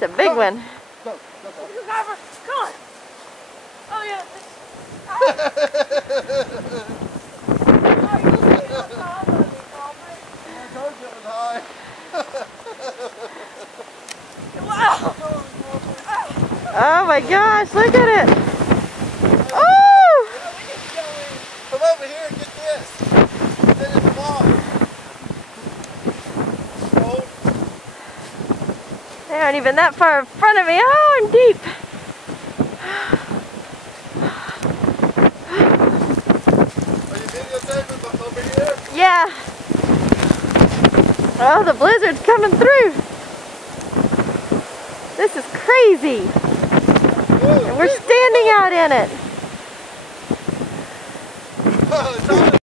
That's a big one. Go. You got her. Come on. Oh, yeah. Oh, you'll see it on top of me, Colbert. I told you it was high. Wow. Oh my gosh, look at it. Oh! Come over here and get this. Then it's long. Hold. They aren't even that far in front of me. Oh, I'm deep. Are you videotaping from over here? Yeah. Oh, the blizzard's coming through. This is crazy. And we're standing out in it. Oh,